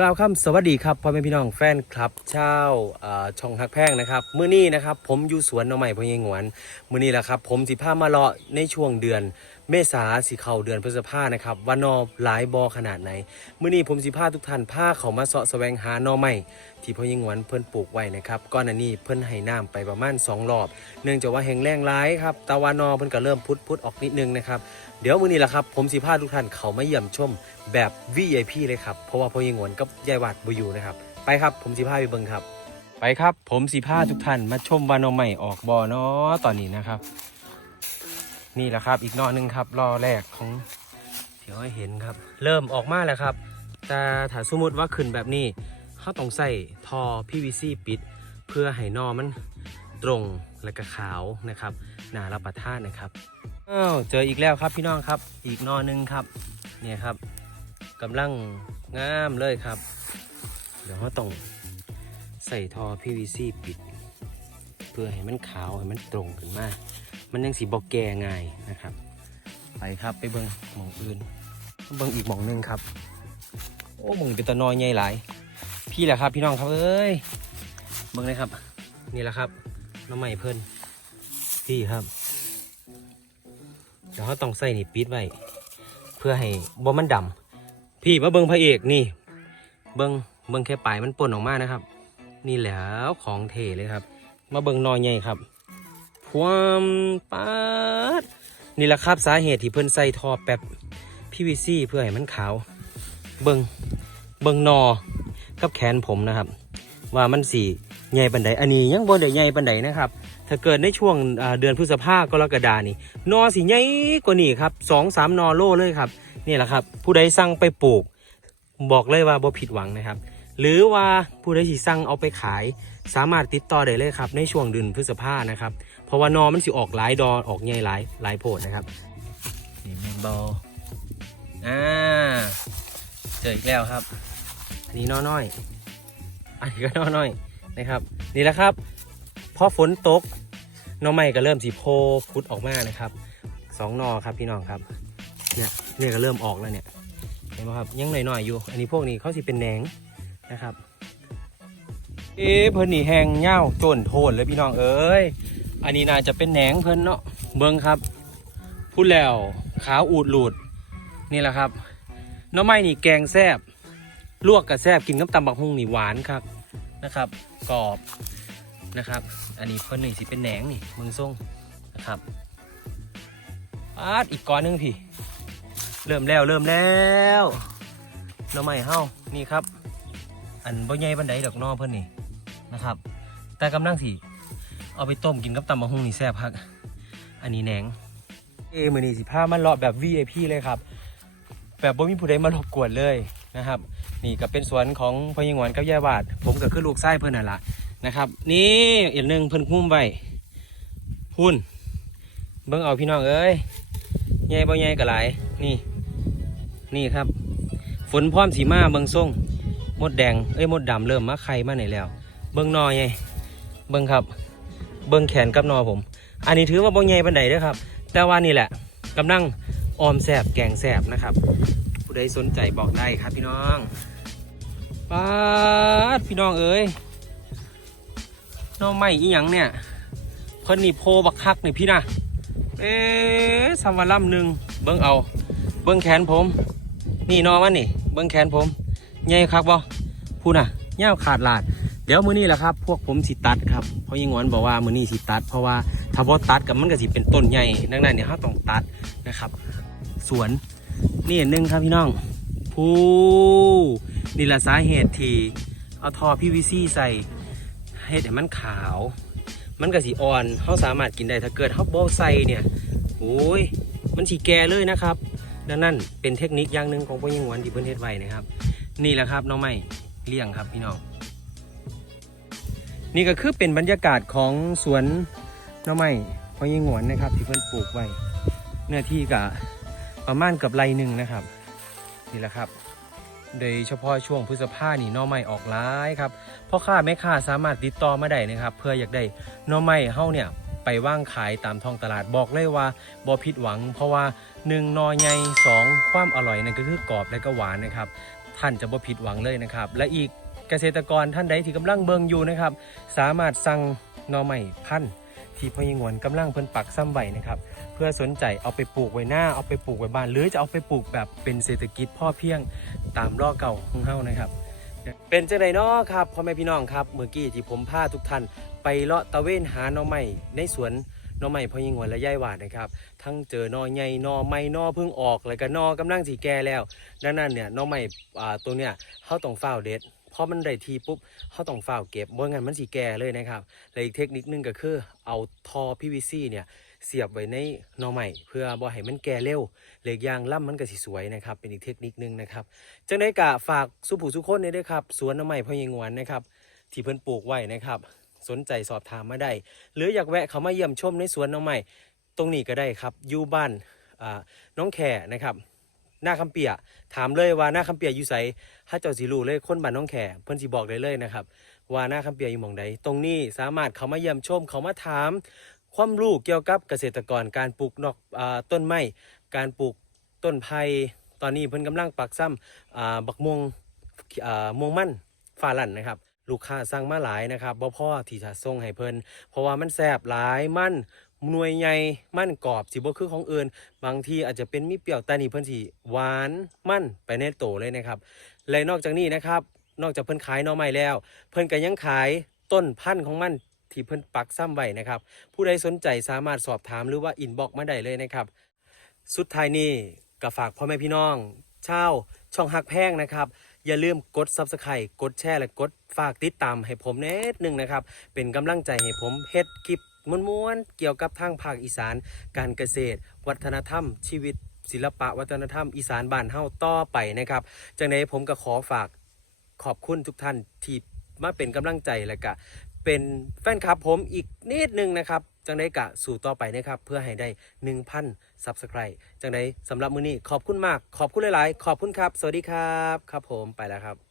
กล่าวคำสวัสดีครับพ่อแม่พี่น้องแฟนคลับชาวเช่าช่องฮักแพงนะครับมื้อนี้นะครับผมอยู่สวนหน่อไม้พ่อใหญ่หงวนมื้อนี้แหละครับผมสิพามาเลาะในช่วงเดือน เมษาสิเขาเดือนพฤษภานะครับว่านอหลายบอขนาดไหนมื้อนี้ผมสิพาทุกท่านพาเขามาเสาะแสวงหาน่อไม้ที่พ่อใหญ่หงวนเพิ่นปลูกไว้นะครับก่อนหน้านี้เพิ่นให้น้ำไปประมาณสองรอบ เนื่องจากว่าแห้งแล้งร้ายครับตะวันนอเพิ่นก็เริ่มพุดพุดออกนิดนึงนะครับเดี๋ยวมื้อนี้แหละครับผมสิพาทุกท่านเขามาเยี่ยมชมแบบ VIP เลยครับเพราะว่าพ่อยิงหวนกับยายวาดบอยู่นะครับไปครับผมสิพาไปเบิ่งครับ ไปครับ ผมสิพาทุกท่านมาชมวานอใหม่ออกบอเนาะตอนนี้นะครับ นี่แหละครับอีกนอหนึงครับรอแรกของเดี๋ยวให้เห็นครับ เริ่มออกมาแล้วครับ แต่ถ้าสมมติว่าขึ้นแบบนี้เขาต้องใส่ทอ PVC ปิด เพื่อให้นอมันตรงและก็ขาวนะครับน่ารับประทานนะครับอ้าวเจออีกแล้วครับพี่น้องครับ อีกนอหนึงครับเนี่ยครับกำลังงามเลยครับ เดี๋ยวเราต้องใส่ท่อ PVC ปิด พื่อให้มันขาวให้มันตรงขึ้นมามันยังสีบอกแก่ง่ายนะครับ ไปครับไปเบิ้งหมองอื่นเบิ้งอีกหมองหนึงครับ โอ้หมองเป็นตะนอยใหญ่หลาย พี่แหละครับ พี่น้องครับเอ้ยเบิ้งเลยครับ นี่แหละครับน้ำใหม่เพิ่นพี่ครับเดี๋ยวเขาต้องใส่นี่ปิดไว้เพื่อให้บ่มันดำพี่มาเบิ่งพระเอกนี่ เบิ่งเบิ่งแค่ปลายมันป่นออกมานะครับ นี่แล้วของเทเลยครับ มาเบิ่งนอยใหญ่ครับพวมปาดนี่แหละครับสาเหตุที่เพิ่นใส่ท่อแป๊บ PVC เพื่อให้มันขาว เบิ่งเบิ่งนอกับแขนผมนะครับ ว่ามันสีใหญ่ปันใดอันนี้ยังบ่ได้ใหญ่ปันใดนะครับ ถ้าเกิดในช่วงเดือนพฤษภากรกฎานี่นอสีใหญ่กว่านี่ครับสองสามนอโลเลยครับนี่แหละครับ ผู้ใดสั่งไปปลูก บอกเลยว่าบ่ผิดหวังนะครับ หรือว่าผู้ใดสิสั่งเอาไปขาย สามารถติดต่อได้เลยครับ ในช่วงเดือนพฤษภานะครับ เพราะว่านอมันสิออกหลายดอออกใหญ่หลายหลายโพดนะครับนี่แมงบอลอ่าเจออีกแล้วครับ อันนี้นอน้อย อันนี้ก็นอน้อยนะครับ นี่แหละครับพอฝนตกหน่อไม้ก็เริ่มสีโพพุดออกมานะครับสองหนอครับพี่น้องครับเนี่ยเนี่ยก็เริ่มออกแล้วเนี่ยเห็นไหมครับยังหน่อยๆอยู่ อันนี้พวกนี้เขาสิเป็นแหนง นะครับ เอ๊เพิ่นนี่แหงเง่าโจนโทนเลยพี่น้องเอ้ยอันนี้น่าจะเป็นแหนงเพิ่นเนาะเบิ้งครับ พูดแล้วขาวอูดหลุดนี่แหละครับน่อไม้นี่แกงแซบลวกกับแซบกินกับตำบักฮุ่งนี่หวานครับนะครับกรอบนะครับ อันนี้เพิ่นนี่สิเป็นแหนงนี่เมืองส่งนะครับปาดอีกก้อนหนึงพี่ เริ่มแล้วเริ่มแล้วน่อไม้เฮานี่ครับ อันบ่ใหญ่บันไดดอกนอเพิ่อนนี่นะครับ แต่กำลังสิเอาไปต้มกินกับตำมะฮุ่งนี่แซ่บคัก อันนี้แหนงเอมือนี้สิพามันเลาะแบบ VIP เลยครับ แบบบ่มีผู้ใดมารบกวนเลยนะครับ นี่ก็เป็นสวนของพยิงหวนกับยายวาด ผมก็คือลูกไส้เพิ่นนั่นล่ะนะครับ นี่อีกหนึ่งเพิ่นคุ้มไว้พุ่นเบิ่งเอาพี่น้องเอ้ยใหญ่บ่ใหญ่ก็หลายนี่ นี่ครับ ฝนพร้อมสีมาเบิ่งส่ง มดแดง เอ้ยมดดำเริ่มมาไข่มาไหนแล้ว เบิ่งนอไงเบิ่งครับ เบิ่งแขนกับนอผม อันนี้ถือว่าบ่ใหญ่ปานใดเด้อครับ แต่ว่านี่แหละกำลังออมแสบแกงแสบนะครับ ผู้ใดสนใจบอกได้ครับพี่น้องป้าดพี่น้องเอ้ยน้องไม่อีหยังเนี่ยเพิ่นนี่โพบักคักนี่พี่นะเอ๊ะสามวันล่ำหนึ่งเบิ้งเอา เบิ้งแขนผม นี่นอมันนี่ เบิ้งแขนผม ใหญ่คักบ่พูน่ะเง่าวขาดลาด เดี๋ยวมือนี้แหละครับ พวกผมสิตัดครับเพราะยิงหวนบอกว่ามือนี้สิตัด เพราะว่าถ้าบ่ตัดกับมันก็สิเป็นต้นใหญ่ดังนั้นเนี่ยเราต้องตัดนะครับ สวนนี่อันหนึ่งครับพี่น้องผู้นี่แหละสาเหตุที่เอาท่อ PVC ใส่เฮ็ดให้มันขาว มันก็สีอ่อนเขาสามารถกินได้ถ้าเกิดเขาบ่ใส่เนี่ยโอ้ยมันสีแก่เลยนะครับ ดังนั้นเป็นเทคนิคอย่างหนึ่งของพ่อยิงหวนที่เพิ่นเฮ็ดไว้นะครับ นี่แหละครับน้องใหม่เลี้ยงครับพี่น้อง นี่ก็คือเป็นบรรยากาศของสวนน้องใหม่พอยิงหวนนะครับ ที่เพิ่อนปลูกไว้ เนื้อที่ก็ประมาณเกับไรหนึ่งนะครับ นี่แหละครับ โดยเฉพาะช่วงพฤษภานี่น่องไม้ออกหลายครับพ่อค้าแม่ค้าสามารถติดต่อมาได้นะครับ เพื่ออยากได้น่องไม้เฮาเนี่ยไปว่างขายตามท้องตลาดบอกเลยว่าบ่ผิดหวัง เพราะว่า 1นอใหญ่2ความอร่อยนั่นก็คือกรอบและก็หวานนะครับ ท่านจะบ่ผิดหวังเลยนะครับ และอีกเกษตรกรท่านใดที่กำลังเบิงอยู่นะครับ สามารถสั่งหน่อไม้พันธุ์ที่พอยังวนกำลังเพิ่นปักซ้ำไว้นะครับ เพื่อสนใจเอาไปปลูกไว้หน้าเอาไปปลูกไว้บ้าน หรือจะเอาไปปลูกแบบเป็นเศรษฐกิจพ่อเพียงตามล่อเก่าของเฮานะครับ เป็นจังไดเนาะครับพ่อแม่พี่น้องครับเมื่อกี้ที่ผมพาทุกท่านไปเลาะตะเวนหาหน่อไม้ในสวน หน่อไม้พอยิงหวนและย่ายหวาดนะครับทั้งเจอหน่อใหญ่หน่อไม้หน่อเพิ่งออกแล้วก็หน่อกำลังสีแก่แล้วดังนั้นเนี่ยหน่อไม้อ่าตัวเนี้ยเฮาต้องเฝ้าเด็ดพอมันได้ทีปุ๊บเฮาต้องเฝ้าเก็บบ่งั้นมันสิแก่เลยนะครับและอีกเทคนิคนึงก็คือเอาทอ PVC เนี่ยเสียบไว้ในหน่อไม้เพื่อบ่ให้มันแก่เร็วเหล็กยางล่ำมันก็สิสวยนะครับ เป็นอีกเทคนิคนึงนะครับจังได้กะฝากสุผู้สุคนนี่ด้วยครับ สวนน้ำใหม่พอยิงหวนนะครับ ที่เพิ่นปลูกไว้นะครับ สนใจสอบถามมาได้ หรืออยากแวะเขามาเยี่ยมชมในสวนน้ำใหม่ ตรงนี้ก็ได้ครับอยู่บ้านน้องแขนะครับหน้าคำเปียถามเลยว่าหน้าคำเปียอยู่ไสถ้าเจ้าสิรู้เลยคนบ้านน้องแขเพิ่นสิบอกได้เลยนะครับ ว่าหน้าคำเปียอยู่หม่องใดตรงนี้สามารถเขามาเยี่ยมชมเขามาถาม ความรู้เกี่ยวกับเกษตรกรการปลูกนอกอต้นไม้การปลูกต้นไผ่ตอนนี้เพิ่นกำลังปักซ้ำอ่าบักม่วงม่วงมั่นฟาลั่นนะครับ ลูกค้าสั่งมาหลายนะครับบ่พ่อที่จะส่งให้เพิ่นเพราะว่ามันแซ่บหลายมันหน่วยใหญ่มันกรอบสิบ่คือของอื่นบางทีอาจจะเป็นมีเปรี้ยวแต่นี่เพิ่นสิหวานมันไปในโตเลยนะครับและนอกจากนี้นะครับ นอกจากเพิ่นขายหน่อไม้แล้ว เพิ่นก็ยังขายต้นพันธุ์ของมันที่เพิ่นปักซ้ำไว้นะครับ ผู้ใดสนใจสามารถสอบถามหรือว่าอินบ็อกมาได้เลยนะครับ สุดท้ายนี้ก็ฝากพ่อแม่พี่น้องชาวช่องหักแพงนะครับ อย่าลืมกด Subscribe กดแชร์และกดฝากติดตามให้ผมนิดหนึ่งนะครับ เป็นกำลังใจให้ผมเฮ็ดคลิปม้วนๆเกี่ยวกับทางภาคอีสาน การเกษตร วัฒนธรรม ชีวิต ศิลปะ วัฒนธรรมอีสานบ้านเฮาต่อไปนะครับจังไดผมก็ขอฝากขอบคุณทุกท่านที่มาเป็นกำลังใจและก็ เป็นแฟนคลับผมอีกนิดนึงนะครับ จังไดกะสู่ต่อไปนะครับ เพื่อให้ได้ 1,000 Subscribe จังไดสำหรับมื้อนี้ขอบคุณมาก ขอบคุณหลาย ๆ ขอบคุณครับ สวัสดีครับ ครับผมไปแล้วครับ